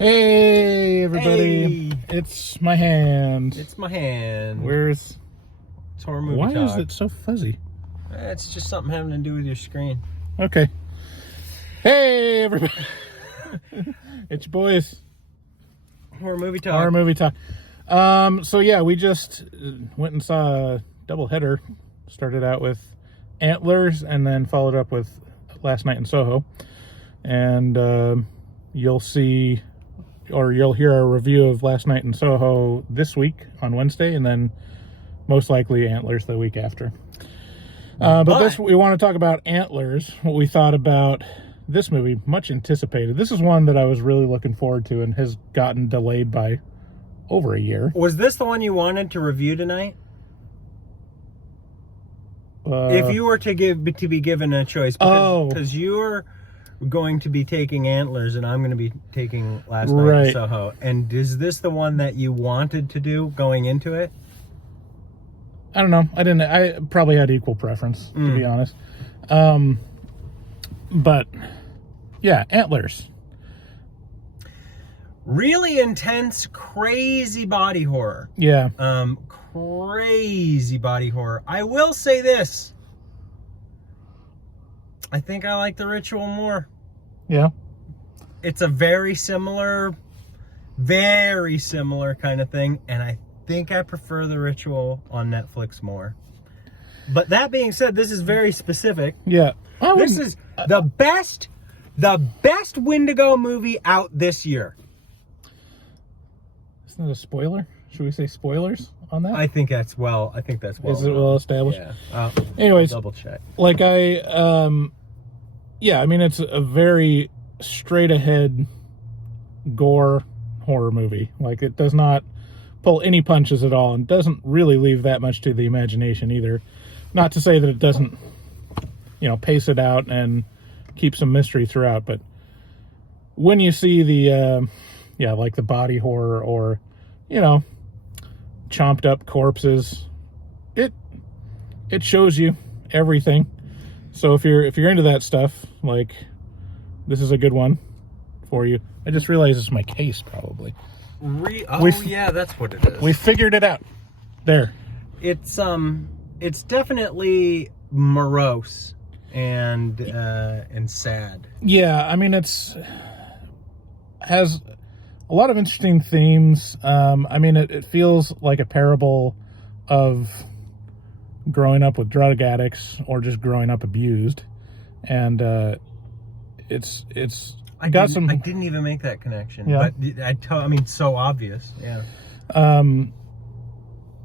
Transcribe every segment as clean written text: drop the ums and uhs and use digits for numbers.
Hey, everybody. Hey. It's my hand. It's my hand. Where's... It's horror movie Why talk. is it so fuzzy? It's just something having to do with your screen. Okay. Hey, everybody. It's your boys. Horror movie talk. Horror movie talk. So, yeah, we just went and saw a doubleheader. Started out with Antlers and then followed up with Last Night in Soho. And you'll see... or you'll hear a review of Last Night in Soho this week on Wednesday, and then most likely Antlers the week after. But this, we want to talk about Antlers, what we thought about this movie, much anticipated. This is one that I was really looking forward to and has gotten delayed by over a year. Was this the one you wanted to review tonight? If you were to be given a choice, because you're going to be taking Antlers and I'm going to be taking Last Night in Soho. And is this the one that you wanted to do going into it? I don't know. I probably had equal preference, to be honest. But yeah, Antlers. Really intense, crazy body horror. Yeah. Crazy body horror. I will say this. I think I like The Ritual more. Yeah. It's a very similar kind of thing, and I think I prefer The Ritual on Netflix more. But that being said, this is very specific. Yeah. This is the best Wendigo movie out this year. Isn't that a spoiler? Should we say spoilers on that? I think that's well. Is it well established? Yeah. Anyways, double check. Like yeah, I mean, it's a very straight ahead gore horror movie. Like, it does not pull any punches at all and doesn't really leave that much to the imagination either. Not to say that it doesn't, pace it out and keep some mystery throughout, but when you see the, like the body horror or, chomped up corpses, it shows you everything. So if you're into that stuff, like, this is a good one for you. I just realized it's my case, probably. Yeah, that's what it is. We figured it out. There. It's definitely morose and sad. Yeah, I mean, has a lot of interesting themes. I mean, it feels like a parable of growing up with drug addicts or just growing up abused, and it's I didn't even make that connection. Yeah. But so obvious. Yeah.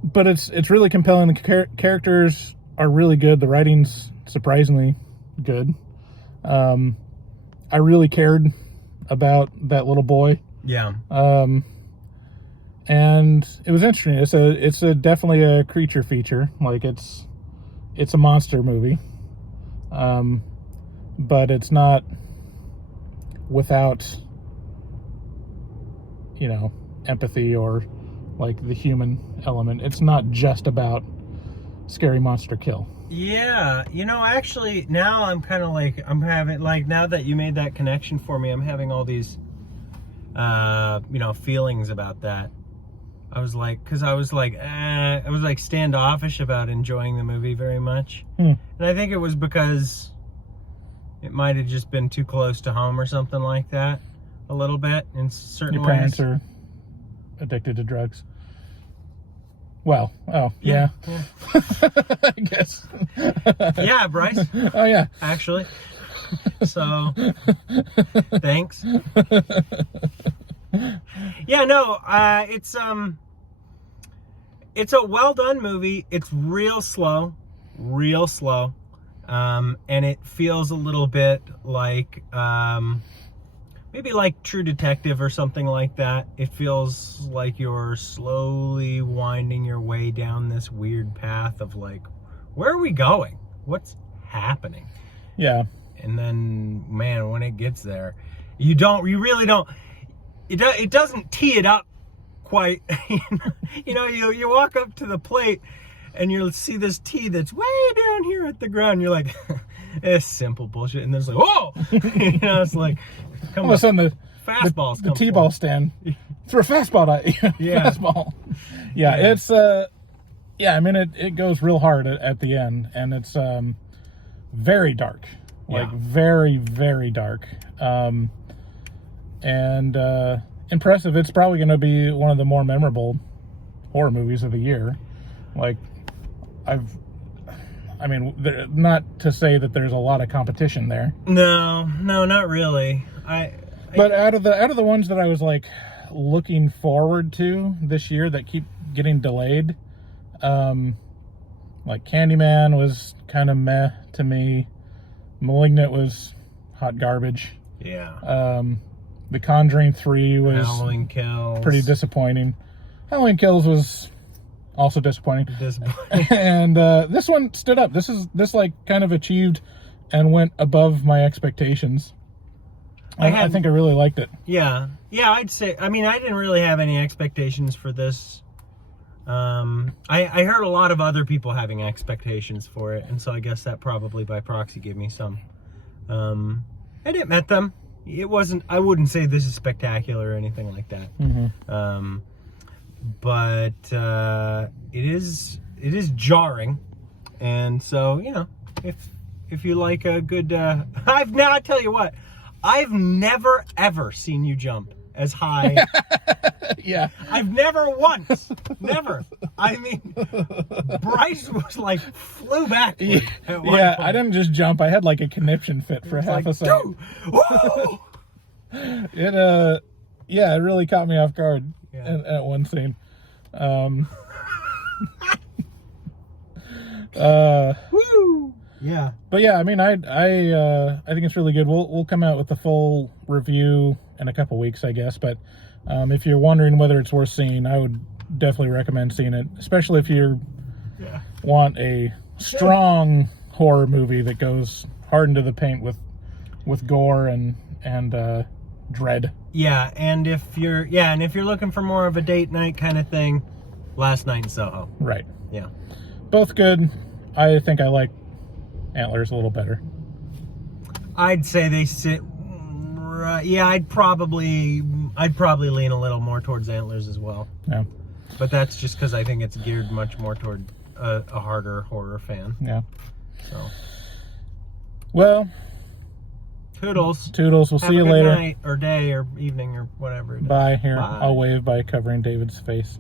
But it's really compelling. The characters are really good. The writing's surprisingly good. I really cared about that little boy. Yeah. And it was interesting. It's definitely a creature feature. Like, it's a monster movie. But it's not without, empathy or like the human element. It's not just about scary monster kill. Yeah. Actually, now I'm kind of like, now that you made that connection for me, I'm having all these, feelings about that. I was standoffish about enjoying the movie very much. And I think it was because it might have just been too close to home or something like that, a little bit in certain ways. Your parents are addicted to drugs. Well, yeah. I guess. Yeah, Bryce. Oh, yeah. Actually. So, thanks. Yeah, no, it's a well done movie. It's real slow. And it feels a little bit like, maybe like True Detective or something like that. It feels like you're slowly winding your way down this weird path of like, where are we going? What's happening? Yeah. And then, man, when it gets there, it doesn't tee it up quite. You walk up to the plate and you'll see this tea that's way down here at the ground. You're like, it's simple bullshit. And there's like, whoa! It's like, all of a sudden the fastballs. The T-ball stand. Through a fastball. Yeah. Fastball. Yeah, Yeah. it's yeah, I mean it goes real hard at the end, and it's very dark. Like Yeah. very, very dark. And impressive. It's probably going to be one of the more memorable horror movies of the year. Like, I mean, not to say that there's a lot of competition there. No, not really. But out of the ones that I was like looking forward to this year that keep getting delayed, like Candyman was kind of meh to me. Malignant was hot garbage. Yeah. The Conjuring 3 was Halloween Kills. pretty disappointing. Halloween Kills was also disappointing. Disappointing. And this one stood up. This like kind of achieved and went above my expectations. I think I really liked it. Yeah, I'd say. I mean, I didn't really have any expectations for this. I heard a lot of other people having expectations for it, and so I guess that probably by proxy gave me some. And it met them. It wasn't. I wouldn't say this is spectacular or anything like that. Mm-hmm. But it is jarring, and so if you like a good, I tell you what, I've never ever seen you jump as high. Yeah. I've never once. Never. I mean, Bryce was like flew backward. At one Yeah, point. I didn't just jump. I had like a conniption fit for half Like, a second. Woo! It it really caught me off guard Yeah. at one scene. Woo! Yeah. But yeah, I mean, I think it's really good. We'll come out with the full review in a couple weeks, I guess. But if you're wondering whether it's worth seeing, I would definitely recommend seeing it, especially if you want a strong horror movie that goes hard into the paint with gore and dread. Yeah, and if you're looking for more of a date night kind of thing, Last Night in Soho. Right. Yeah. Both good. I think I like Antlers a little better. I'd say they sit. Yeah, I'd probably lean a little more towards Antlers as well. Yeah. But that's just because I think it's geared much more toward a harder horror fan. Yeah. So. Well. Toodles. Toodles. We'll Have see you a good later. night or day or evening or whatever. Bye. Here, Bye. I'll wave by covering David's face.